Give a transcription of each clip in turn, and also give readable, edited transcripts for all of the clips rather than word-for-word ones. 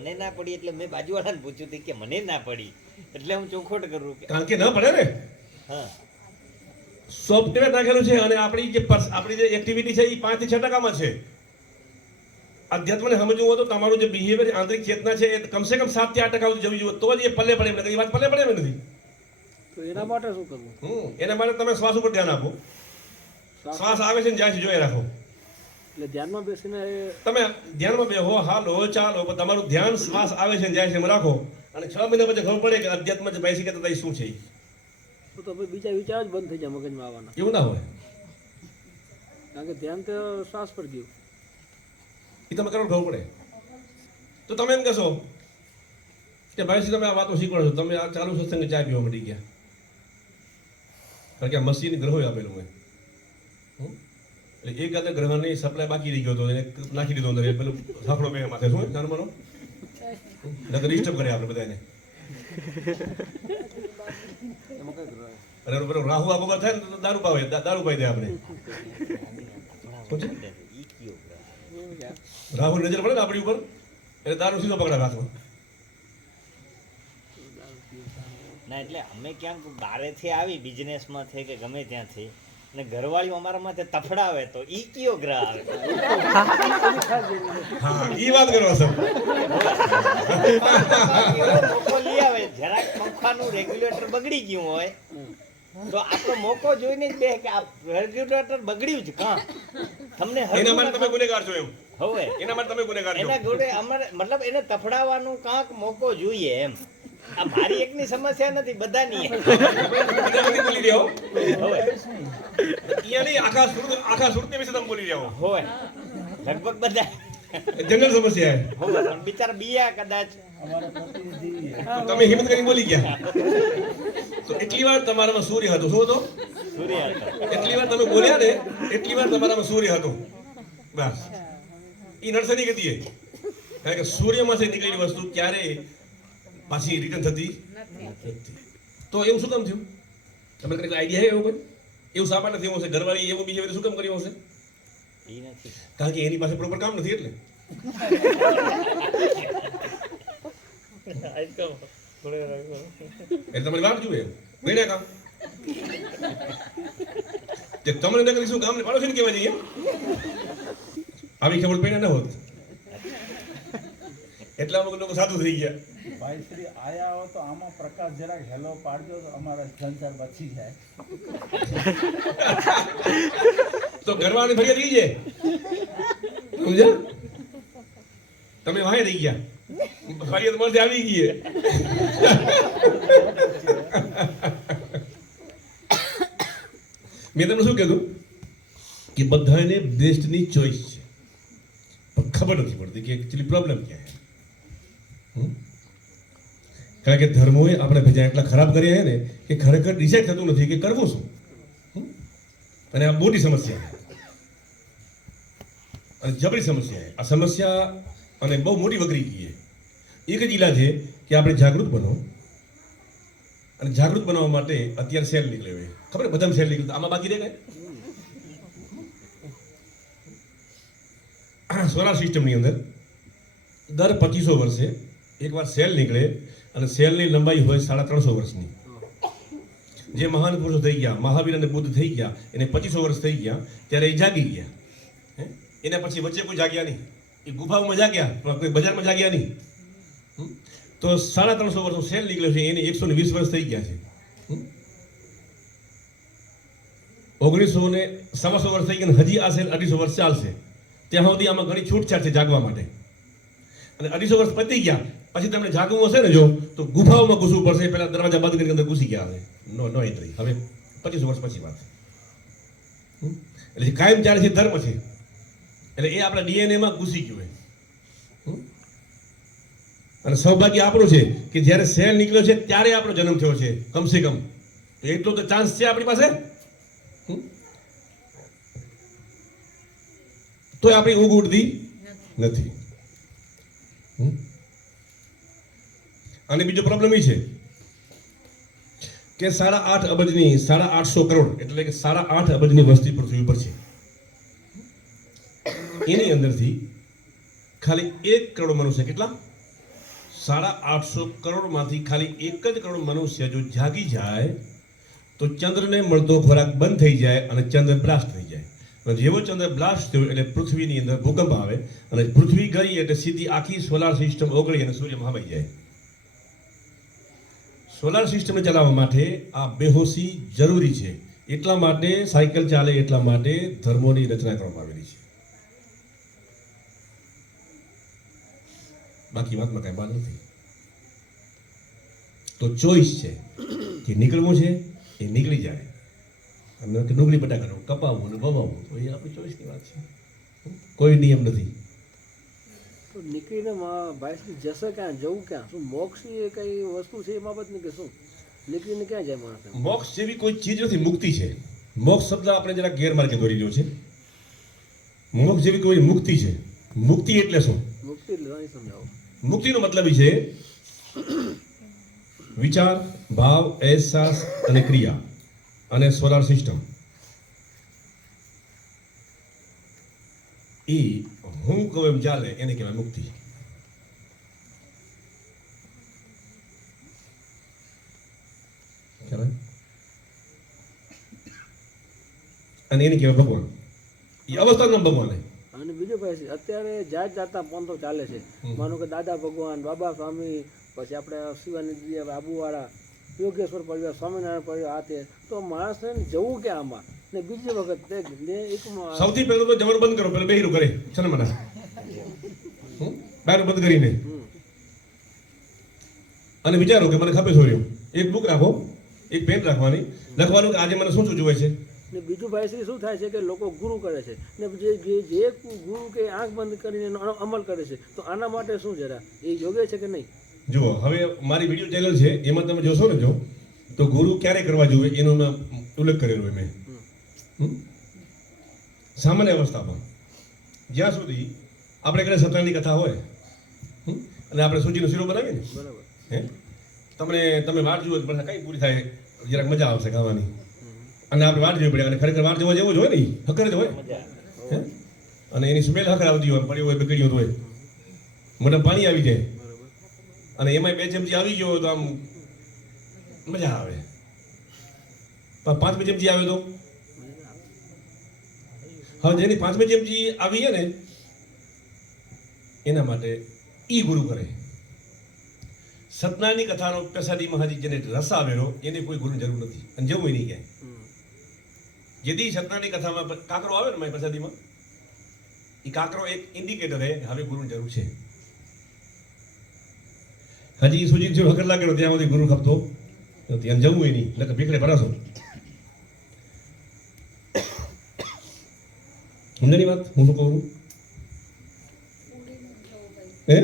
મને ના પડી એટલે મેં બાજુવાળાને પૂછ્યું હતું કે મને ના પડી એટલે હું ચોખવટ કરું કે કારણ કે ન પડે ને, હા સોફ્ટવેર નાખેલું છે અને આપણી જે એક્ટિવિટી છે એ 5 થી 6% છે. અધ્યાત્મને સમજવું હોય તો તમારું જે બિહેવિયર આંતરિક ચેતના છે એ કમસે કમ 7 થી 8% સુધી જવી જોઈએ, તો જ એ પલ્લે પડે એમ. એ વાત પલ્લે પડે એમ નથી. તો એના માટે શું કરવું? એના માટે તમે શ્વાસ ઉપર ધ્યાન આપો. શ્વાસ આવે છે ને જાય છે જોઈ રાખો. એટલે ધ્યાનમાં બેસીને તમે ધ્યાનમાં બેહો, હાલો, ચાલો, પણ તમારું ધ્યાન શ્વાસ આવે છે ને જાય છે એમ રાખો. અને 6 મહિના પછી ખબર પડે કે અધ્યાત્મ જે બેસી ગયા હતા એ શું છે. તો પછી બીજા વિચાર જ બંધ થઈ જાય મગજમાં આવવાના. એવું ના હોય. કારણ કે ધ્યાન તો શ્વાસ પર ગયું. એ તમે કરો ખબર પડે. તો તમે એમ કહેશો કે ભાઈ તમે આ વાતો શીખવાડો છો, તમે આ ચાલુ સત્સંગ ચા પીવા મળી ગયા. કારણ કે આ મશીન ગ્રહોએ આપેલું હોય. એટલે એક આધે ગ્રહની સપ્લાય બાકી રહી ગયો હતો, એને નાખી દીધો અંદર. પેલું સાંકડો બે માથે શું જાણવાનો નકર ડિસ્ટર્બ કરે આપણે બધાને. અને પેલો રાહુ આ વગર થાય ને તો દારૂ પાઈ દે આપણે. રાહુ નજર પડે ને આપણી ઉપર એટલે દારૂ સીધો પકડા હાથમાં. ના એટલે અમે ક્યાંક બારેથી આવી બિઝનેસમાંથી કે ગમે ત્યાંથી ને ઘરવાળીઓ અમારા માથે તફડાવે તો ઈ કયો ગ્રહ આવે? હા ઈ વાત કરો સર. મોકો લઈ આવે, જરાક પંખાનું રેગ્યુલેટર બગડી ગયું હોય તો આપણો મોકો જોઈને જ બે કે આ રેગ્યુલેટર બગડ્યું છે કાં તમને એના માટે તમે ગુનેગાર છો એમ. હવે એના માટે તમે ગુનેગાર છો. એના જોડે અમારે મતલબ એને તફડાવવાનું કાંક મોકો જોઈએ એમ. આ મારી એકની સમસ્યા નથી, બધાની બધી બોલી રહ્યો. હવે અહીંયા નહીં આખા સુરત વિશે તમે બોલી રહ્યા હો. હોય લગભગ બધા જંગલ સમસ્યા હે. હોય પણ બિચારા બીયા કદાચ તો તમે હિંમત કરીને બોલી ગયા. તો એટલી વાર તમારામાં સૂર્ય હતો. શું હતો? સૂર્ય હતો. એટલી વાર તમે બોલ્યા ને એટલી વાર તમારામાં સૂર્ય હતો. બસ એ નડશે નહીં કદીએ. કારણ કે સૂર્યમાંથી નીકળેલી વસ્તુ ક્યારેય પાછી રિટર્ન થતી નથી. તો એવું શું કામ થયું? તમે કંઈક આઈડિયા હે એવું કોઈ? એવું સાપા નથી થયું હશે? ઘરવાળી એવું બિહેવિયર શું કામ કર્યું હશે? એ નથી. કારણ કે એની પાસે પ્રોપર કામ નથી એટલે. એટલે તમારી વાત જુએ ગણ્યા કામ તે તમને ન કરીશું ગામને પાડોશીને કહેવા જઈએ આવી ખબર પડ્યા ન હોત. એટલા અમુક લોકો સાધુ થઈ ગયા. ભાઈ શ્રી આયા હો તો આમાં પ્રકાશ જરાક હેલો પાડજો તો અમારા સંસાર બચી જાય. તો ઘરવાળી ફરિયાદ થઈ જાય. સમજ્યા? તમે વાહે રહી ગયા. ફરિયાદ મળશે આવી ગઈ. મેં તમને શું કીધું કે બધાને બેસ્ટની ચોઈસ છે પણ ખબર નથી પડતી કે એકચ્યુઅલી પ્રોબ્લેમ ક્યાં છે. કારણ કે ધર્મોએ આપણે ભેજા એટલા ખરાબ કર્યા છે ને કે ખરેખર ડિસાઇડ થતું નથી કે કરવું શું. અને આ મોટી સમસ્યા છે અને જબરી સમસ્યા છે. આ સમસ્યા અને બહુ મોટી વકરી ગઈ છે. એક જ ઈલાજ છે કે આપણે જાગૃત બનો. અને જાગૃત બનાવવા માટે અત્યારે સેલ નીકળ્યો છે. ખબર બધા સેલ નીકળ્યો આમાં બાકી રહે ગયે. સોલાર સિસ્ટમની અંદર દર 2500 વર્ષે એકવાર સેલ નીકળે અને સેલની લંબાઈ હોય 350 વર્ષની. જે મહાન પુરુષો થઈ ગયા, મહાવીર અને બુદ્ધ થઈ ગયા, એને 2500 વર્ષ થઈ ગયા ત્યારે એ જાગી ગયા. એના પછી વચ્ચે કોઈ જાગ્યા નહીં. એ ગુફાઓમાં જાગ્યા પણ કોઈ બજારમાં જાગ્યા નહીં. તો 350 વર્ષનો સેલ નીકળ્યો છે એને 120 વર્ષ થઈ ગયા છે. 1900 ને 125 વર્ષ થઈ ગયા હજી આ સેલ 250 વર્ષ ચાલશે. ત્યાં સુધી આમાં ઘણી છૂટછાટ છે જાગવા માટે. અને 250 વર્ષ પતી ગયા પછી તમને જાગવું હશે ને જો તો ગુફાઓમાં ઘૂસવું પડશે. પહેલા દરવાજા બંધ કરીને અંદર ઘૂસી ગયા હશે. No entry. હવે 25 વર્ષ પછી વાત. એટલે કાયમ ચાલે છે ધર્મ છે એટલે એ આપણા ડીએનએમાં ઘૂસી ગયું હોય. અને સૌભાગ્ય આપણું છે કે જ્યારે સેલ નીકળ્યો છે ત્યારે આપણો જન્મ થયો છે કમસે કમ. એટલો તો ચાન્સ છે આપણી પાસે. તો આપણી ઊંઘ ઉડતી નથી. અને બીજો પ્રોબ્લેમ એ છે કે 8.5 અબજની 850 કરોડ એટલે કે 8.5 અબજની વસ્તી પૃથ્વી પર છે. એની અંદરથી ખાલી 1 કરોડ મનુષ્ય કેટલા 850 કરોડમાંથી ખાલી 1 જ કરોડ મનુષ્ય જો જાગી જાય તો ચંદ્રને મળતો ખોરાક બંધ થઈ જાય અને ચંદ્ર બ્લાસ્ટ થઈ જાય. અને જેવો ચંદ્ર બ્લાસ્ટ થયો એટલે પૃથ્વીની અંદર ભૂકંપ આવે અને પૃથ્વી ગઈ એટલે સીધી આખી સોલાર સિસ્ટમ ઓગળી અને સૂર્યમાં હમાઈ જાય. સોલાર સિસ્ટમને ચલાવવા માટે આ બેહોશી જરૂરી છે. એટલા માટે સાયકલ ચાલે, એટલા માટે ધર્મોની રચના કરવામાં આવેલી છે. બાકી વાતમાં કઈ બાદ નથી. તો ચોઈસ છે કે નીકળવું છે એ નીકળી જાય, અને ડુંગળી બટાકાનું કપાવવું અને વવાવવું, તો એ આપણી ચોઈસની વાત છે. કોઈ નિયમ નથી. તો નીકળીને ભાઈ જશે ક્યાં, જવું ક્યાં, શું મોક્ષ એ કઈ વસ્તુ છે એ બાબતની કે શું, નીકળીને ક્યાં જાય માણસ? મોક્ષ જેવી કોઈ ચીજ નથી, મુક્તિ છે. મોક્ષ શબ્દ આપણે જરા ગેરમાર્ગે દોરી રહ્યો છે. મોક્ષ જેવી કોઈ મુક્તિ છે. મુક્તિ એટલે શું? મુક્તિ એટલે નહીં સમજાવો. મુક્તિનો મતલબ એ છે વિચાર, ભાવ, અહેસાસ અને ક્રિયા અને સોલાર સિસ્ટમ એ હું કહું એમ ચાલે એને કહેવાય મુક્તિ. ખ્યાલ? અને એને કહેવાય ભગવાન. એ અવસ્થાનું નામ ભગવાન. અને બીજું ભાઈ અત્યારે જાત જાતના પંથો ચાલે છે. માનો કે દાદા ભગવાન, બાબા સ્વામી, પછી આપણે શિવાનંદ આબુવાળા, યોગેશ્વર પરિવાર, સ્વામિનારાયણ પરિવાર, આ તે. તો માણસને જવું ક્યાં આમાં? ને બીજી વખત એક સૌથી પહેલું તો જબર બંધ કરો, પેલા બેહીરું કરે છે ને મને બહાર બંધ કરીને અને વિચારો કે મને ખપે છોર્યું. એક બુક રાખો, એક પેન રાખવાની, લખવાનું કે આજે મને શું સૂચવે છે. ને બીજું ભાઈ શ્રી શું થાય છે કે લોકો ગુરુ કરે છે ને જે ગુરુ કે આંખ બંધ કરીને અમલ કરે છે, તો આના માટે શું જરા એ યોગ્ય છે કે નહીં? જુઓ, હવે મારી વિડીયો ચેનલ છે એમાં તમે જોશો ને, જો તો ગુરુ ક્યારે કરવા જોઈએ એનો મેં ઉલ્લેખ કરેલો હોય. મેં સામાન્ય અવસ્થામાં જ્યાં સુધી આપણે કદાચ સત્યનારાયણની કથા હોય અને આપણે સૂચિનો શીરો બનાવીએ ને, બરાબર, હે તમે વાટ જુઓ પછી કઈ પૂરી થાય, જરાક મજા આવશે ખાવાની. અને આપણે વાટ જોવી પડે, અને ખરેખર વાટ જોવા જેવો જ હોય ને, હકર જ હોય. અને એની સ્મેલ હકર આવતી હોય, પડ્યો હોય, બગડ્યો હોય, મોઢામાં પાણી આવી જાય, અને એમાં 2 ચમચી આવી ગયો તો આમ મજા આવે. પણ 5મી ચમચી આવે તો હવે જેની 5મી ચમચી આવી છે ને એના માટે ઈ ગુરુ કરે. સત્યનારાયણની કથાનો પ્રસાદી મહાજી જેને રસ આવેલો એને કોઈ ગુરુની જરૂર નથી, અને જવું નહીં ક્યાંય. જેથી સત્યનારાયણની કથામાં કાકરો આવે ને મારી પ્રસાદીમાં, એ કાકરો એક ઇન્ડિકેટર હે હવે ગુરુની જરૂર છે. હજી સુજીત જેવો હકર લાગેલો ત્યાં સુધી ગુરુ ખપતો ત્યાં જવું નહીં, નકર ભીખડે ભરાશો. સમજાની વાત હું શું કહું? હે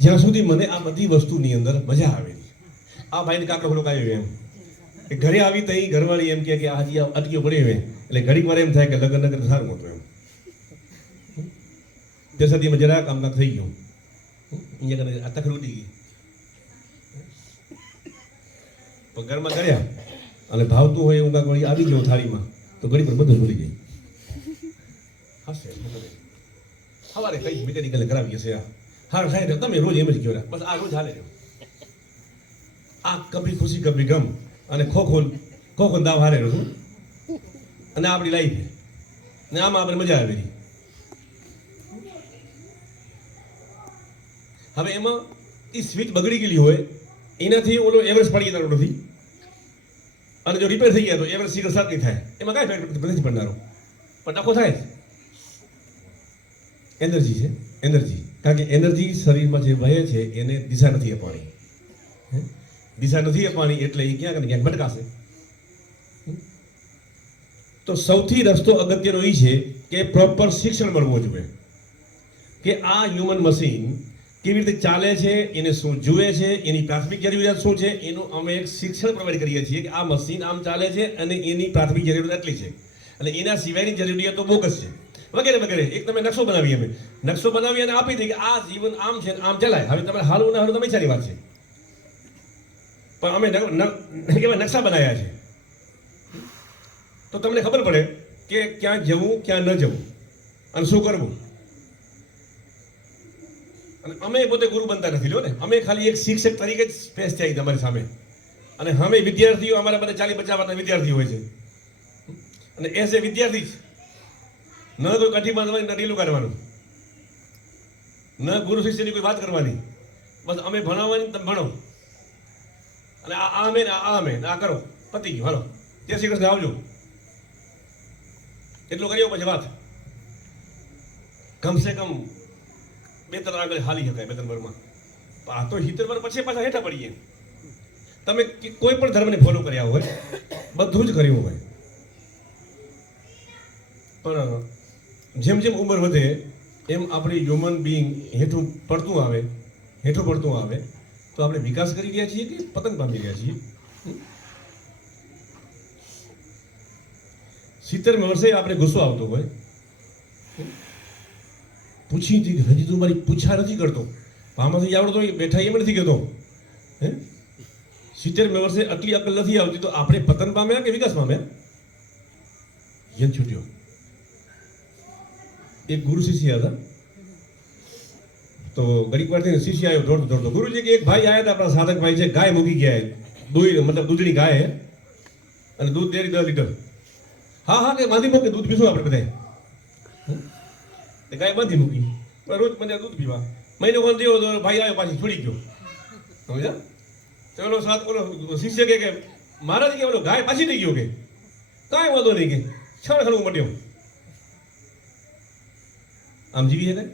જ્યાં સુધી મને આ બધી વસ્તુની અંદર મજા આવેલી, આ ભાઈને કાકડો ખોલો આવ્યો એમ કે ઘરે આવી તઈ ઘરવાળી એમ કે હાજી અટક્યો પડ્યો હોય એટલે ઘડીક વાર એમ થાય કે લગ્ન નગર સારું હતું એમ. તે સદીમાં જરા કામ થઈ ગયું, અહીંયા આ તકર ઉડી ગઈ. પણ ઘરમાં ગયા અને ભાવતું હોય એવું કાંક આવી ગયો થાળીમાં તો ઘડી પર બધું ભૂલી ગઈ. હશે સવારે કઈ મિકેનિકલ કરાવી હશે. હા સાહેબ તમે રોજ એમ જ કહો, બસ આ રોજ હાલે. આ કભી ખુશી કભી ગમ અને ખોખો દાવ હારે રહ્યો છું, અને આપણી લાઈફ છે ને આમાં આપણે મજા આવેલી. હવે એમાં એ સ્વિચ બગડી ગયેલી હોય એનાથી ઓલો એવરેજ પડી જતો નથી, અને જો રિપેર થઈ ગયા તો એવરેજ સીધો સાત નહીં થાય, એમાં કાંઈ ફેર નથી પડનારો, પણ નફો થાય. એનર્જી છે, એનર્જી. કારણ કે એનર્જી શરીરમાં જે વહે છે એને દિશા નથી અપાણી. દિશા નથી અપાણી એટલે એ ક્યાંક ને ક્યાંક ભટકાશે. તો સૌથી રસ્તો અગત્યનો એ છે કે પ્રોપર શિક્ષણ મળવું જોઈએ કે આ હ્યુમન મશીન કેવી રીતે ચાલે છે, એને શું જુએ છે, એની પ્રાથમિક જરૂરિયાત શું છે, એનું અમે એક શિક્ષણ પ્રોવાઈડ કરીએ છીએ કે આ મશીન આમ ચાલે છે અને એની પ્રાથમિક જરૂરિયાત આટલી છે અને એના સિવાયની જરૂરિયાતો બોગસ છે, વગેરે વગેરે. એક તમે નકશો બનાવીએ, અમે નકશો બનાવી અને આપી દઈએ કે આ જીવન આમ છે, આમ ચલાય. હવે તમે હાલવું ના હાલવું તમે ઈચ્છાની વાત છે, પણ અમે કેવાય નકશા બનાવ્યા છે તો તમને ખબર પડે કે ક્યાં જવું ક્યાં ન જવું અને શું કરવું. અને અમે પોતે ગુરુ બનતા નથી લ્યો ને, અમે ખાલી એક શિક્ષક તરીકે જ પેશ થયા તમારી સામે. અને અમે વિદ્યાર્થીઓ, અમારા બધા 40-50 વર્ષના વિદ્યાર્થીઓ હોય છે. અને એઝ એ વિદ્યાર્થી જ ન કોઈ કઠી બાંધવાની, ન ઢીલું કાઢવાનું, ન ગુરુ શિષ્યની કોઈ વાત કરવાની. બસ અમે ભણાવવાની, તમે ભણો. અને આ અમે ને આ અમે આ કરો, પતી ગયું, હાલો જય શ્રી કૃષ્ણ, આવજો. એટલું કર્યો પછી વાત કમસે કમ 2-3 આગળ હાલી શકાય, 2-3 વર્ષમાં. આ તો 70 વર્ષ પછી પાછા હેઠા પડીએ. તમે કોઈ પણ ધર્મને ફોલો કર્યા હોય, બધું જ કર્યું હોય, પણ જેમ જેમ ઉંમર વધે એમ આપણી હ્યુમન બિંગ હેઠું પડતું આવે તો આપણે વિકાસ કરી રહ્યા છીએ કે પતન પામી રહ્યા છીએ? 70 વર્ષે આપણે ગુસ્સો આવતો હોય, પૂછી હજી તું મારી પૂછા નથી કરતો, આમાંથી આવડતો બેઠા એમ નથી કહેતો. 70 વર્ષે આટલી અકલ નથી આવતી તો આપણે પતન પામ્યા કે વિકાસ પામ્યા? યન છૂટ્યો. એક ગુરુ શિષ્ય હતા, તો ઘડીક વારથી શિષ્ય આવ્યો દોડતો. ગુરુજી કે એક ભાઈ આવ્યા હતા, આપણા સાધક ભાઈ છે, ગાય મૂકી ગયા, દૂધની ગાય અને દૂધ ડેરી 10 લીટર. હા કે બાંધી મૂકે, દૂધ પીશું આપણે બધા. ગાય બાંધી મૂકી, રોજ મને દૂધ પીવા. મહિનો કોણ થયો તો ભાઈ આવ્યો, પાછી છોડી ગયો. સમજ્યા? તો ઓલો સાથ ઓલો શિષ્ય કે મહારાજ કે ઓલો ગાય પાછી થઈ ગયો, કે કાંઈ વાંધો નહીં, કે ખણું મટ્યો. આમ જીવી શકાય?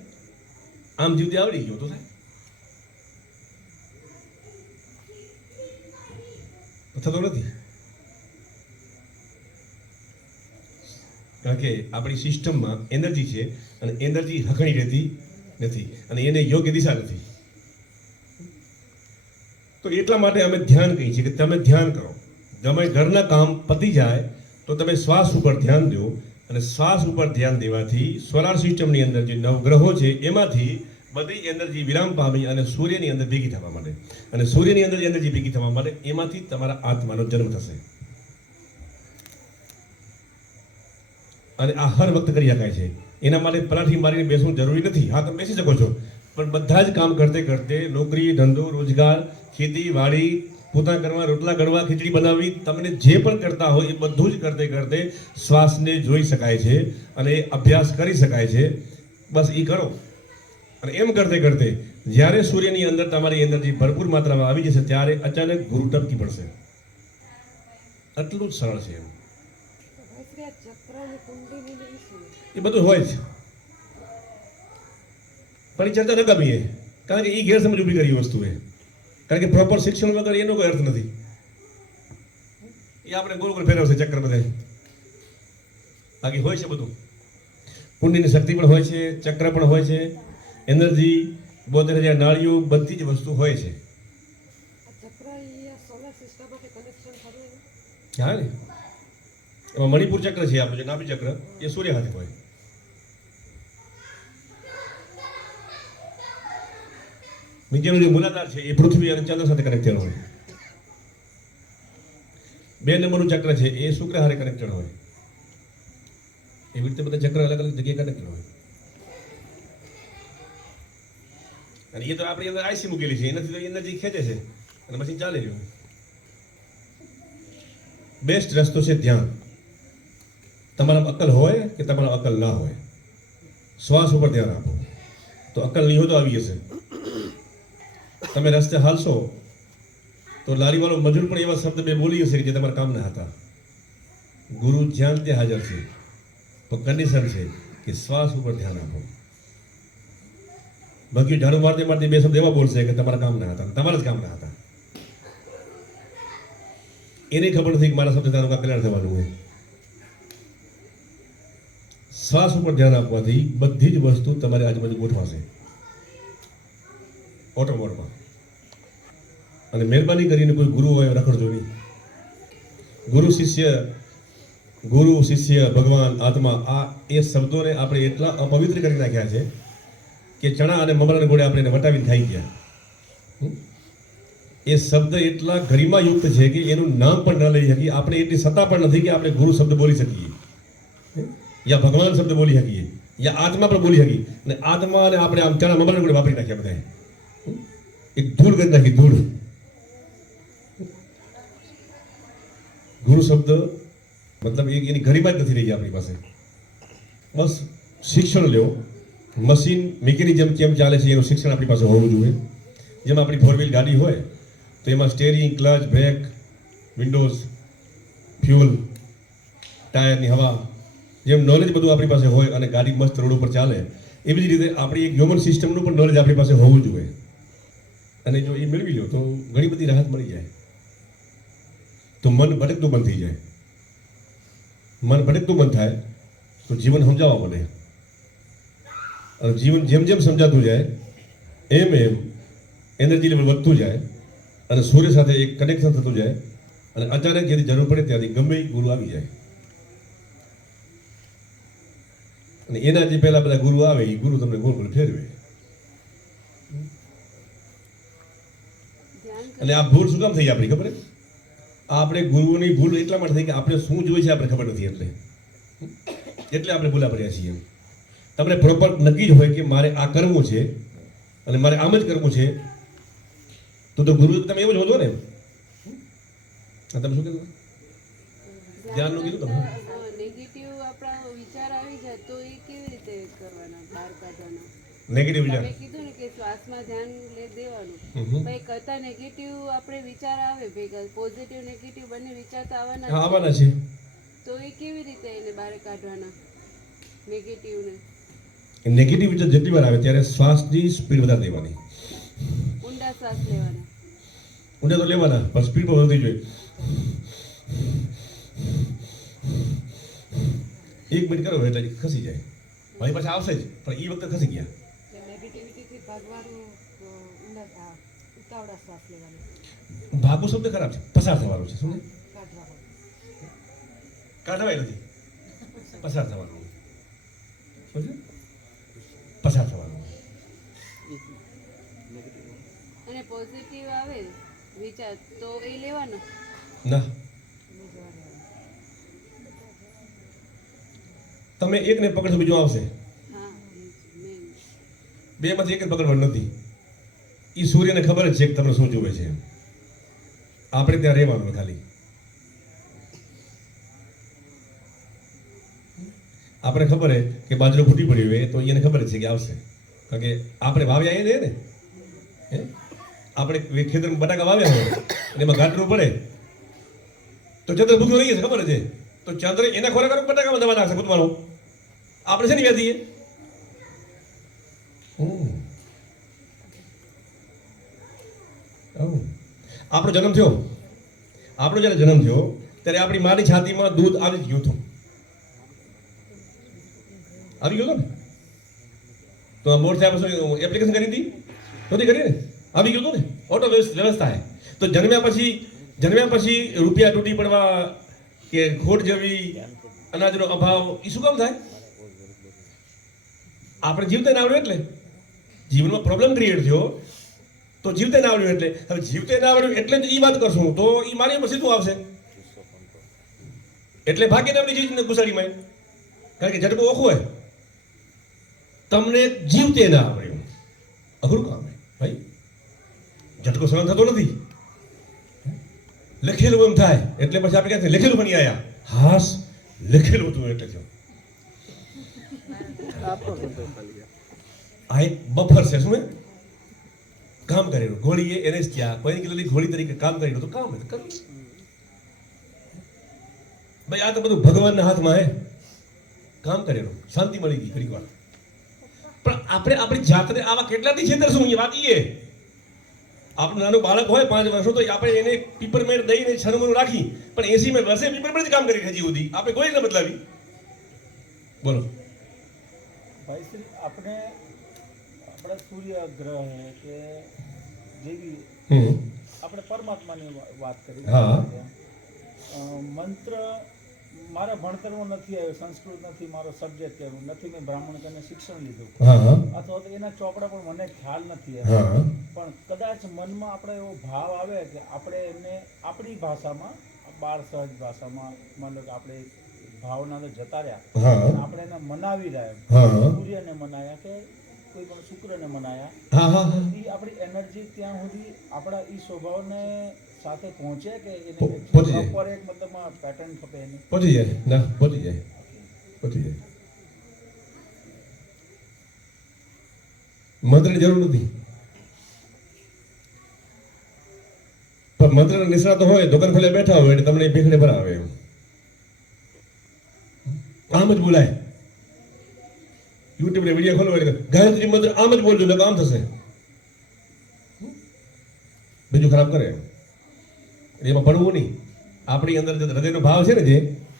આમ જીવતી આવડી ગયો તો થાય. થતો નથી, કારણ કે આપણી સિસ્ટમમાં એનર્જી છે અને એનર્જી હકણી રહેતી નથી અને એને યોગ્ય દિશા નથી. તો એટલા માટે અમે ધ્યાન કહીએ છીએ કે તમે ધ્યાન કરો. તમે ઘરના કામ પતી જાય તો તમે શ્વાસ ઉપર ધ્યાન દો, અને શ્વાસ ઉપર ધ્યાન દેવાથી સોલાર સિસ્ટમની અંદર જે 9 ગ્રહો છે એમાંથી બધી એનર્જી વિરામ પામી અને સૂર્યની અંદર ભેગી થવા માટે, અને સૂર્યની અંદર એનર્જી ભેગી થવા માટે એમાંથી તમારા આત્માનો જન્મ થશે. અને આ હર વખત કરી શકાય છે. એના માટે પલાઠી મારીને બેસવું જરૂરી નથી. હા, તમે બેસી શકો છો, પણ બધા જ કામ કરતે કરતે નોકરી, ધંધો, રોજગાર, ખેતી, વાડી, પોતા કરવા, રોટલા કરવા, ખીચડી બનાવવી, તમને જે પણ કરતા હોય એ બધું જ કરતે કરતે શ્વાસને જોઈ શકાય છે અને અભ્યાસ કરી શકાય છે. બસ એ કરો. અને એમ કરતે કરતે જ્યારે સૂર્યની અંદર તમારી એનર્જી ભરપૂર માત્રામાં આવી જશે ત્યારે અચાનક ગુરુ ટપકી પડશે. આટલું જ સરળ છે. એમ એ બધું હોય છે, પણ એ ચર્ચા ન ગમીએ, કારણ કે એ ગેરસમજ ઊભી કરી વસ્તુ છે. કારણ કે પ્રોપર શિક્ષણ વગર એનો કોઈ અર્થ નથી. એ આપણે ગોળ ગોળ ફેરવશે ચક્ર બધે. બાકી હોય છે બધું, કુંડલીની શક્તિ પણ હોય છે, ચક્ર પણ હોય છે, એનર્જી 72,000 નાળીઓ, બધી જ વસ્તુ હોય છે. હા ને, એમાં મણિપુર ચક્ર છે આપણું જે નાભી ચક્ર, એ સૂર્ય હાથે હોય. નીચેનું જે મૂલાધાર છે એ પૃથ્વી અને ચંદ્ર સાથે કનેક્ટેડ હોય. 2 નંબરનું ચક્ર છે એ શુક્ર હારે કનેક્ટેડ હોય. એવી રીતે બધા ચક્ર અલગ અલગ જગ્યાએ કનેક્ટેડ હોય. અને એ તો આપણી અંદર આઈસી મૂકેલી છે, એનાથી તો એનર્જી ખેંચે છે અને પછી ચાલે રહ્યું. બેસ્ટ રસ્તો છે ધ્યાન. તમારા અક્કલ હોય કે તમારા અક્કલ ના હોય, શ્વાસ ઉપર ધ્યાન આપો તો અક્કલ નહીં હોય તો આવી જશે. તમે રસ્તે હાલશો તો લારીવાળો મજૂર પણ એવા શબ્દ બે બોલી હશે કે જે તમારા કામના હતા. ગુરુ જ્યાં ત્યાં હાજર છે, તો કન્ડિશન છે કે શ્વાસ ઉપર ધ્યાન આપો. બાકી ઝાડુ મારતે મારતે 2 શબ્દ એવા બોલશે કે તમારા કામના હતા, તમારા જ કામના હતા. એને ખબર નથી કે મારા શબ્દ તારું કલ્યાણ થવાનું હોય. શ્વાસ ઉપર ધ્યાન આપવાથી બધી જ વસ્તુ તમારી આજુબાજુ ગોઠવાશે ઓટોમોટમાં. અને મહેરબાની કરીને કોઈ ગુરુ હોય રખડજો નહીં. ગુરુ શિષ્ય ભગવાન આત્મા, આ એ શબ્દોને આપણે એટલા અપવિત્ર કરી નાખ્યા છે કે ચણા અને મમરાને ગોળે આપણે એને વટાવીને ખાઈ ગયા. એ શબ્દ એટલા ગરિમાયુક્ત છે કે એનું નામ પણ ન લઈ શકીએ આપણે. એટલી સત્તા પણ નથી કે આપણે ગુરુ શબ્દ બોલી શકીએ યા ભગવાન શબ્દ બોલી શકીએ. યા આત્મા પણ બોલી શકી અને આત્મા અને આપણે આમ ચાના મોબાઈલ જોડે વાપરી નાખ્યા બધા એક ધૂળ કરી નાખી ધૂળ. ગુરુ શબ્દ મતલબ એની ગરિમા જ નથી રહી આપણી પાસે. બસ શિક્ષણ લ્યો, મશીન મિકેનિઝમ કેમ ચાલે છે એનું શિક્ષણ આપણી પાસે હોવું જોઈએ. જેમ આપણી 4 વ્હીલ ગાડી હોય તો એમાં steering, clutch, brake, windows, fuel, ટાયરની હવા, જેમ નોલેજ બધું આપણી પાસે હોય અને ગાડી મસ્ત રોડ ઉપર ચાલે, એવી જ રીતે આપણી એક હ્યુમન સિસ્ટમનું પણ નોલેજ આપણી પાસે હોવું જોઈએ. અને જો એ મેળવી લો તો ઘણી બધી રાહત મળી જાય. તો મન ભટકતું બંધ થઈ જાય. મન ભટકતું બંધ થાય તો જીવન સમજાવવા બને. અને જીવન જેમ જેમ સમજાતું જાય એમ એમ એનર્જી લેવલ વધતું જાય અને સૂર્ય સાથે એક કનેક્શન થતું જાય અને અચાનક જેની જરૂર પડે ત્યાંથી ગમે એ ગુરુ આવી જાય. અને એના જે પહેલા બધા ગુરુ આવે એ ગુરુ તમને ગોળ ગોળ ફેરવે. અને આ ભૂલ શું કામ થઈ આપણી ખબર? આ આપણે ગુરુની ભૂલ એટલા માટે થઈ કે આપણે શું જોઈએ છે આપણે ખબર નથી એટલે આપણે ભૂલા પડ્યા છીએ. તમને પ્રોપર નક્કી જ હોય કે મારે આ કરવું છે અને મારે આમ જ કરવું છે તો ગુરુ તમે એવું જ હોતો ને. તમે શું કીધું? ધ્યાનનું કીધું તમે? નેગેટિવ આપણા વિચાર આવી જાય તો એ કેવી રીતે કરવાના, બહાર કાઢવાના? નેગેટિવ વિચાર તમે કીધું ને કે શ્વાસમાં ધ્યાન દેવાનું, ભાઈ કરતા નેગેટિવ આપણે વિચાર આવે ભેગા, પોઝિટિવ નેગેટિવ બંને વિચાર તો આવવાના હા જ આવવાના છે. છે. તો એ કેવી રીતે એને બહાર કાઢવાના નેગેટિવને? નેગેટિવ વિચાર જેટલી વાર આવે ત્યારે શ્વાસની સ્પીડ વધારે દેવાની. ઊંડા શ્વાસ લેવાના. ઊંડા તો લેવાના પણ સ્પીડ પણ વધવી જોઈએ. 1 મિનિટ કરો એટલે ખસી જાય. મારી પાસે આવશે જ પણ એ વખતે ખસી ગયા. નેગેટિવિટીથી ભાગવાનું ઊંડા ઉતાવળા શ્વાસ લેવાનો, ભાગવું શબ્દ ખરાબ છે, પસાર થવાનું છે. શું કાઢવાનો. કાઢવાય નથી, પસાર થવાનું. શું છે? પસાર થવાનું. અને પોઝિટિવ આવે વિચાર તો એ લેવાનો. ના, તમે એકને પકડશો બીજો આવશે. હા, મેન. બેમાંથી એક જ પકડવાનું નથી. એ સૂર્યને ખબર જ છે કે તમને શું જોવે છે. આપણે ત્યાં રહેવાનું ખાલી. આપણે ખબર છે કે બાજરો ફૂટી પડ્યો હોય તો એને ખબર જ છે કે આવશે. કારણ કે આપણે વાવ્યા એ ને હે, આપણે ખેતરમાં બટાકા વાવ્યા હોય અને એમાં ગાંઠરું પડે તો ચંદ્ર ભૂખ્યો રહી છે ખબર છે. તો ચંદ્ર એના ખોરાક બટાકામાં દવા નાખશે ભૂતવાનો. આપણે છે ને વ્યાધીએ. આપણો જન્મ થયો, આપણો જ્યારે જન્મ થયો ત્યારે આપણી માની છાતીમાં દૂધ આવી જ ગયું હતું. આવી ગયું હતું ને? તો આ બોર્ડ સાહેબ એપ્લિકેશન કરી હતી નહોતી કરી ને? આવી ગયું હતું ને? ઓટો વ્યવસ્થા હે. તો જન્મ્યા પછી રૂપિયા તૂટી પડવા કે ખોટ જવી, અનાજનો અભાવ, એ શું કામ થાય? આપણે જીવતે ના આવડ્યું એટલે જીવનમાં પ્રોબ્લેમ ક્રિએટ થયો. તો જીવતે ના આવડ્યું એટલે હવે જીવતે ના આવડ્યું એટલે જ એ વાત કરશું તો એ મારી એમાં સીધું આવશે. એટલે ભાગ્યને આપણી ચીજને ઘુસાડીમાં, કારણ કે ઝટકો ઓખો હોય. તમને જીવતે ના આવડ્યું અઘરું કામ હે ભાઈ. ઝટકો સહન થતો નથી. લખેલું એમ થાય એટલે પછી આપણે ક્યાંથી લખેલું બની આવ્યા. હાસ લખેલું હતું એટલે થયું. આ એક બફર છે. શું કામ કરેલું ગોળીએ એને જ ત્યાં કોઈ કીધું ગોળી તરીકે કામ કરેલું તો કામ કર્યું. ભાઈ આ તો બધું ભગવાનના હાથમાં હે. કામ કરેલું શાંતિ મળી ગઈ ઘણી વાર. પણ આપણે આપણી જાતને આવા કેટલાથી છેતરશું? એ વાત એ આપણું નાનું બાળક હોય 5 વર્ષનો તો આપણે એને પીપરમેન્ટ દઈને છનમનું રાખી પણ 80 વર્ષે પીપરમેન્ટ જ કામ કરી હજી સુધી આપણે કોઈ ન બદલાવી. બોલો ભાઈ શ્રી, આપણા સૂર્ય ગ્રહ કે જેવી આપણે પરમાત્માની વાત કરી. હા. મંત્ર મારા ભણતરમાં નથી આવ્યો, સંસ્કૃત નથી મારો સબ્જેક્ટ, નથી મેં બ્રાહ્મણ કરીને શિક્ષણ લીધું અથવા તો એના ચોપડા પણ મને ખ્યાલ નથી આવ્યો. પણ કદાચ મનમાં આપણે એવો ભાવ આવે કે આપણે એમને આપણી ભાષામાં, બાળ સહજ ભાષામાં, માનો કે આપણે ભાવના અંદર જતા રહ્યા હા અને આપણે એને મનાવી રહ્યા હા સૂર્યને મનાયા કે કોઈ પણ શુક્રને મનાયા હા હા હા એ આપણી એનર્જી ત્યાં સુધી આપણા એ સ્વભાવને સાથે પહોંચે કે એને પહોંચી જાય. પ્રોપર એક મતલબમાં પેટર્ન ખપે એની પહોંચી જાય ના પહોંચી જાય પહોંચી જાય મંત્રની જરૂર નથી પણ મંત્ર નિષ્ણાતો હોય દુકાન ખોલે બેઠા હોય એટલે તમને ભેખડે ભરાવે એમ આમ જ બોલાય યુટ્યુબ ને વિડીયો ખોલો એટલે ગાયત્રી મંત્ર આમ જ બોલજો એટલે કામ થશે બીજું ખરાબ કરે એમાં પડવું નહીં આપણી અંદર જે હૃદયનો ભાવ છે ને જે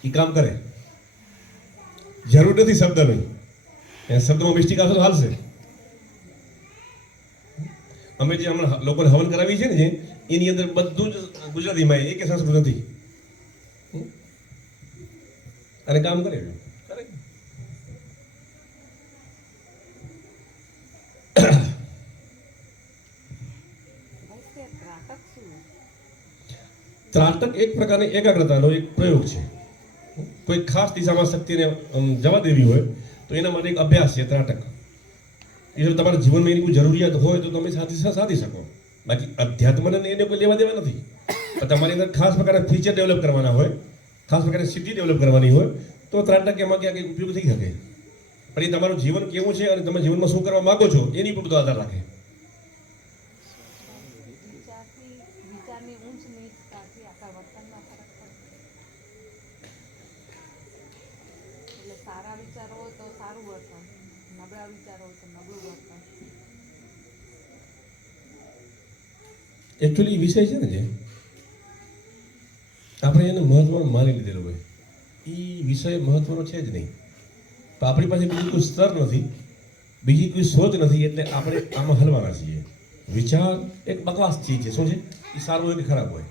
એ કામ કરે જરૂર નથી શબ્દની એ શબ્દમાં મિસ્ટેક આવશે તો હાલશે અમે જે હમણાં લોકોને હવન કરાવી છે ને જે એની અંદર બધું જ ગુજરાતીમાં એક સંસ્કૃત નથી અને કામ કરે ત્રાટક એક પ્રકારની એકાગ્રતાનો એક પ્રયોગ છે કોઈ ખાસ દિશામાં શક્તિને જવા દેવી હોય તો એના માટે એક અભ્યાસ છે ત્રાટક એ જો તમારા જીવનમાં એની કોઈ જરૂરિયાત હોય તો તમે સાધી શકો બાકી અધ્યાત્મને એને કોઈ લેવા દેવા નથી પણ તમારી અંદર ખાસ પ્રકારના ફીચર ડેવલપ કરવાના હોય ખાસ પ્રકારની સિદ્ધિ ડેવલપ કરવાની હોય તો ત્રાટક એમાં ક્યાંક ઉપયોગ થઈ શકે પણ એ તમારું જીવન કેવું છે અને તમે જીવનમાં શું કરવા માંગો છો એની ઉપર બધો આધાર રાખે વિચારની ઊંચ નીચતાથી આખા વર્તનમાં ફરક પડે એટલે સારા વિચારો હોય તો સારું વર્તન નબળા વિચારો હોય તો નબળું વર્તન એકચ્યુઅલી વિષય છે ને જે આપણે એને મહત્વનું માની લીધેલો હોય એ વિષય મહત્વનો છે જ નહીં તો આપણી પાસે બીજું કોઈ સ્તર નથી બીજી કોઈ સોચ નથી એટલે આપણે આમાં હલવાના છીએ વિચાર એક બકવાસ ચીજ છે શું છે એ સારું હોય કે ખરાબ હોય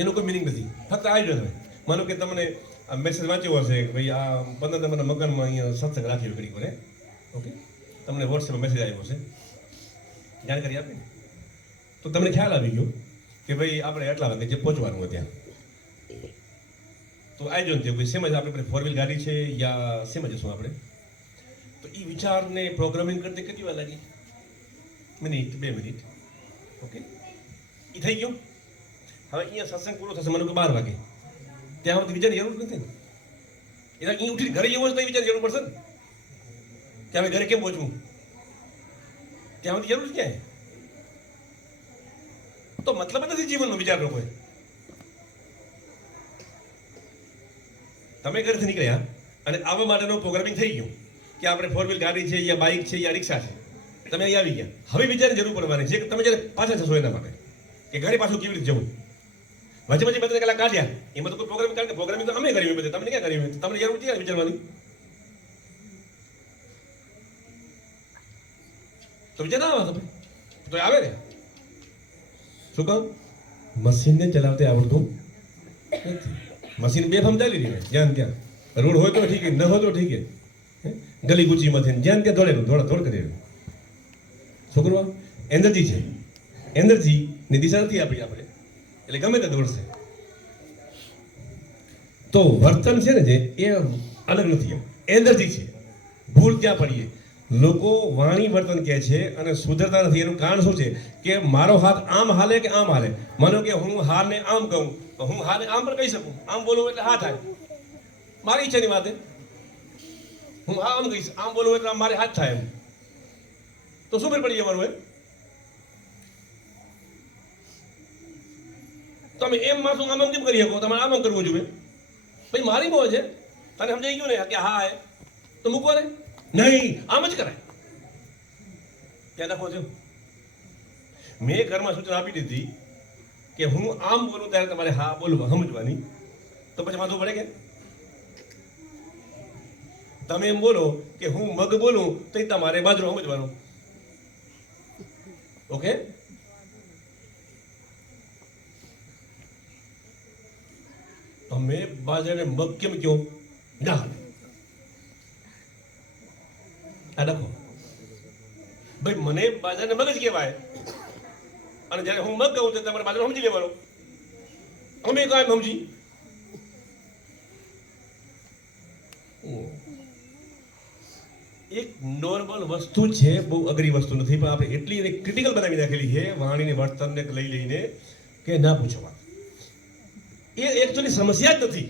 એનો કોઈ મિનિંગ નથી ફક્ત આવી તમે માનો કે તમને મેસેજ વાંચ્યો હશે કે ભાઈ આ 15 નંબરના મકાનમાં અહીંયા સત્સંગ રાખ્યો ઘડી પર ઓકે તમને વોટ્સએપમાં મેસેજ આવ્યો હશે જાણકારી આપી તો તમને ખ્યાલ આવી ગયો કે ભાઈ આપણે એટલા વાગે જે પહોંચવાનું હોય ત્યાં તો આવી જાવ ને શેમાં જ આપણે 4 વ્હીલ ગાડી છે યા શેમાં જશું આપણે તો એ વિચારને પ્રોગ્રામિંગ કરતે કેટલી વાર લાગી મિનિટ 2 મિનિટ ઓકે એ થઈ ગયું હવે અહીંયા સત્સંગ પૂરો થશે મને કે 12 વાગે ત્યાં સુધી વિચારની જરૂર નથી ને એના અહીં ઉઠીને ઘરે જવું હોય તો વિચાર જરૂર પડશે ને કે હવે ઘરે કેમ પહોંચવું ત્યાં સુધી જરૂર ક્યાં તો મતલબ નથી જીવનનો વિચારનો કોઈ તમે ઘરેથી નીકળ્યા અને આવવા માટેનો પ્રોગ્રામિંગ થઈ ગયું કે આપણે 4 વ્હીલ ગાડી છે યા બાઇક છે યા રિક્ષા છે તમે અહીં આવી ગયા હવે વિચારની જરૂર પડવાની છે કે તમે જ્યારે પાછા જશો એના માટે કે ઘરે પાછું કેવી રીતે જવું વચ્ચે વચ્ચે 2 કલાક કાઢ્યા એમાં તો કોઈ પ્રોગ્રામિંગ કારણ કે પ્રોગ્રામિંગ તો અમે કર્યું બધે તમને ક્યાં કર્યું તમને જરૂર છે વિચારવાની તો વિચાર ના આવે તમે તો આવે ને શું કહું મશીનને ચલાવતે આવડતું નથી મશીન બેફામ ચાલી રહી હોય જ્યાં ત્યાં રોડ હોય તો ઠીક ન હોય તો ઠીક ગલી ગુચીમાંથી જ્યાં ત્યાં દોડ કરી છોકરો એનર્જી છે એનર્જીની દિશા નથી આપી આપણે એટલે ગમે તે દોડશે તો વર્તન છે ને જે એ અલગ નથી એનર્જી છે ભૂલ ત્યાં પડીએ લોકો વાણી વર્તન કહે છે અને સુધરતા નથી એનું કારણ શું છે કે મારો હાથ આમ હાલે કે આમ હાલે માનો કે હું હારને આમ કહું તો હું હારને આમ પણ કહી શકું આમ બોલું એટલે હા થાય મારી ઈચ્છાની વાત હું આમ કહીશ આમ બોલું એટલે મારે હાથ થાય એમ તો શું ફેર પડી જવાનું હોય તમે એમ માથું આમ કેમ કરી શકો તમારે આમ કરવું જોઈએ ભાઈ મારી મોજ છે તને સમજાઈ ગયું ને કે હા હે તો મૂકો ને નહીં આમ જ કરાય ક્યાં લખો છો મેં ઘરમાં સૂચના આપી દીધી કે હું આમ બોલું ત્યારે તમારે હા બોલવા સમજવાની તો પછી વાંધો પડે કે તમે એમ બોલો કે હું મગ બોલું તો તમારે બાજરો સમજવાનું ઓકે તમે બાજરાને મગ કેમ કહો ના આ લખો ભાઈ મને બાજરાને મગ જ કહેવાય અને જ્યારે હું મગ કહું તો તમારે બાજરો સમજી લેવાનો અમે કાંઈ સમજી એક નોર્મલ વસ્તુ છે, બહુ અઘરી વસ્તુ નથી, પણ આપણે એટલી એને ક્રિટિકલ બનાવી નાખેલી છે વાણીને વર્તનને લઈ લઈને કે ના પૂછો વાત. એ એકચ્યુઅલી સમસ્યા જ નથી.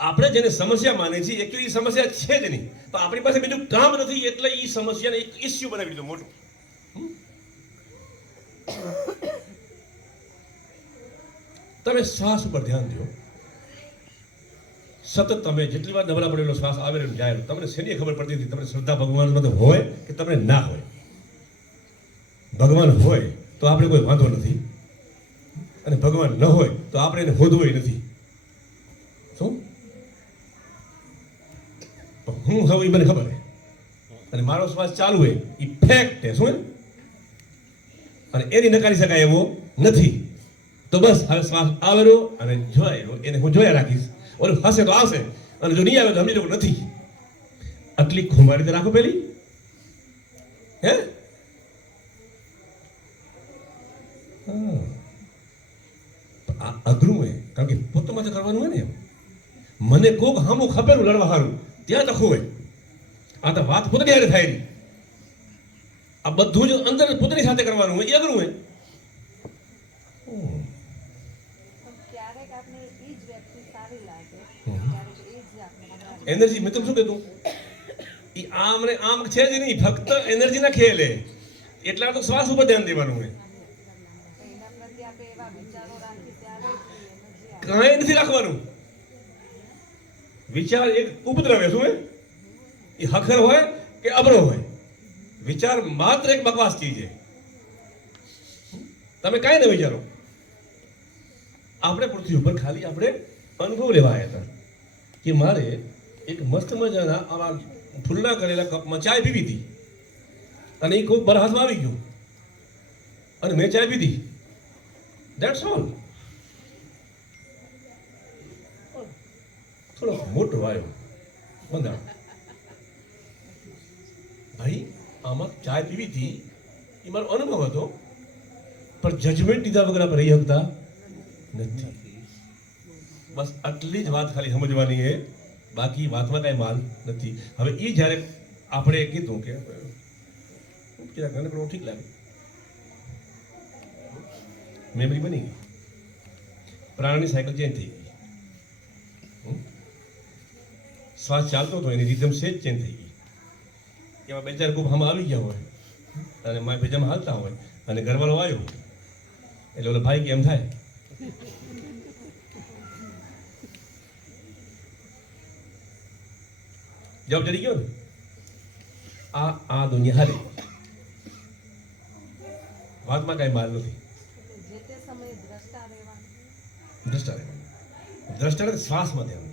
આપણે જેને સમસ્યા માને છીએ એકચ્યુઅલી સમસ્યા છે જ નહીં, તો આપણી પાસે બીજું કામ નથી એટલે એ સમસ્યાને એક ઇસ્યુ બનાવી દીધો મોટું. તમે શ્વાસ ઉપર ધ્યાન દો. સતત તમે જેટલી વાર નબળા પડેલો શ્વાસ આવે ને જાય, તમને શેની ખબર પડતી હતી? તમને શ્રદ્ધા ભગવાન હોય કે તમને ના હોય? ભગવાન હોય તો આપણે કોઈ વાંધો નથી, અને ભગવાન ન હોય તો આપણે એને હોદવું નથી. શું હું હવે એ મને ખબર છે, અને મારો શ્વાસ ચાલુ હોય એ ફેક્ટ છે. શું? અને એની નકારી શકાય એવો નથી. તો બસ હવે શ્વાસ આવેલો અને જોયેલો એને હું જોયા રાખીશ. ઓલું હશે તો આવશે, અને જો નહીં આવે તો સમજી લો નથી. આટલી ખુમારી તો રાખો પેલી. હે આ અઘરું હોય, કારણ કે પોતામાં કરવાનું હોય ને. મને કોક હામું ખપેલું લડવા સારું ત્યાં લખવું હોય. આ તો વાત પોતાની હારે થાય નહીં. આ બધું જ અંદર પોતાની સાથે કરવાનું હોય, એ અઘરું હોય. ક્યારેક આપણે એ જ વ્યક્તિ સારી લાગે, ક્યારેક એ જ આપણે એનર્જી મેં તમને શું કીધું? એ આમ ને આમ છે જ નહીં, ફક્ત એનર્જી ના ખેલ હે. એટલા તો શ્વાસ ઉપર ધ્યાન દેવાનું હોય. એના પ્રત્યે આપણે એવા વિચારો રાખી ત્યારે જ એનર્જી કાંઈ નથી રાખવાનું. વિચાર એક ઉપદ્રવ શું હે? એ હખર હોય કે અબરો હોય, વિચાર માત્ર એક બકવાસ ચીજ છે. તમે કાંઈ ન વિચારો. આપણે પૃથ્વી ઉપર ખાલી આપણે અનુભવ લેવા આવ્યા હતા કે મારે એક મસ્ત મજાના આવા ફૂલના કરેલા કપમાં ચાય પીવી હતી, અને એ ખૂબ મારા હાથમાં આવી ગયું અને મેં ચાય પીધી. That's all. થોડો મોટો આવ્યો બંધાણ. ભાઈ આમાં ચાય પીવી હતી એ મારો અનુભવ હતો, પણ જજમેન્ટ લીધા વગર આપણે રહી શકતા નથી. બસ આટલી જ વાત ખાલી સમજવાની છે, બાકી વાતમાં કાંઈ માલ નથી. હવે એ જ્યારે આપણે કીધું કે ઠીક લાગે, મેમરી બની ગઈ, પ્રાણની સાયકલ ચેન્જ થઈ ગઈ. શ્વાસ ચાલતો હતો એની રિધમ સેજ ચેન્જ થઈ ગઈ. એમાં બે ચાર ખૂબ આમાં આવી ગયા હોય અને મારી ભેજામાં હાલતા હોય અને ઘરવાળો આવ્યો એટલે ઓલો ભાઈ કેમ થાય? જવાબ ચડી ગયો ને. આ દુનિયા હારી વાતમાં કાંઈ માલ નથી. જે તે સમયે દ્રષ્ટા રહેવાનું. દ્રષ્ટા રહેવાનું. દ્રષ્ટા શ્વાસમાં ધ્યાન.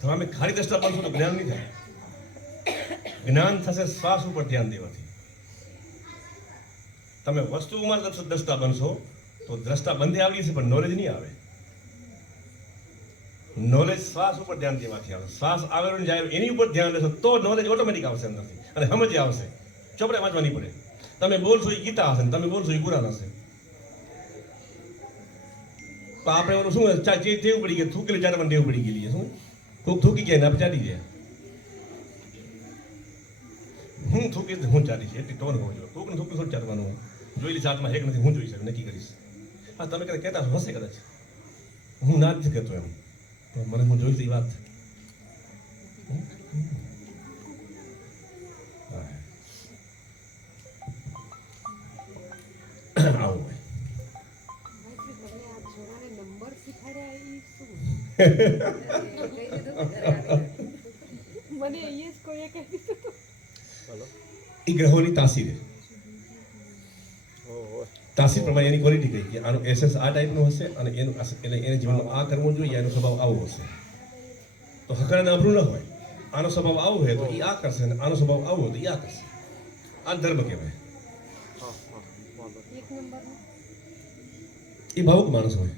તમે ખાલી દ્રષ્ટા બનશો તો જ્ઞાન નહીં થાય. જ્ઞાન થશે શ્વાસ ઉપર ધ્યાન દેવાથી. તમે વસ્તુઓમાં દ્રષ્ટા બનશો તો દ્રષ્ટા બંને આવી છે, પણ નોલેજ નહીં આવે. નોલેજ શ્વાસ ઉપર ધ્યાન દેવાથી આવે. શ્વાસ આવેલો ને જાય એની ઉપર ધ્યાન દેશો તો નોલેજ ઓટોમેટિક આવશે અંદરથી, અને સમજ આવશે. ચોપડે વાંચવા નહીં પડે. તમે બોલશો એ ગીતા હશે, તમે બોલશો એ કુરાન હશે. તો આપણે ઓલું શું ટેવ પડી ગઈ, થૂકેલી ચાટવાની ટેવ પડી ગયેલી છે. શું કોક થૂકી ગયા ને આપણે ચાટી જાય. હું થૂકી હું ચાટી છે એટલી ટોન હોવો જોઈએ. કોકને થૂકી થોડું ચાટવાનું હોય. જોયેલી ચાટમાં હેક નથી, હું જોઈ શકું, નક્કી કરીશ. હા તમે કદાચ કહેતા હશે કદાચ, હું ના નથી કહેતો એમ, મને હું જોઈશ એ વાત. આવું હોય. તમને આ છોરાને નંબર શીખવાડ્યા એ શું? મને એ જ કોઈએ કહી દીધું. એ ગ્રહોની તાસીર છે. તાસીર પ્રમાણે એની ક્વોલિટી કઈ કે આનો એસેન્સ આ ટાઈપનો હશે અને એનું એટલે એને જીવનમાં આ કરવું જોઈએ, એનો સ્વભાવ આવો હશે. તો હકરાને અભરું ન હોય. આનો સ્વભાવ આવો હોય તો એ આ કરશે, અને આનો સ્વભાવ આવો હોય તો એ આ કરશે. આ ધર્મ કહેવાય. એક નંબરનો એ ભાવુક માણસ હોય.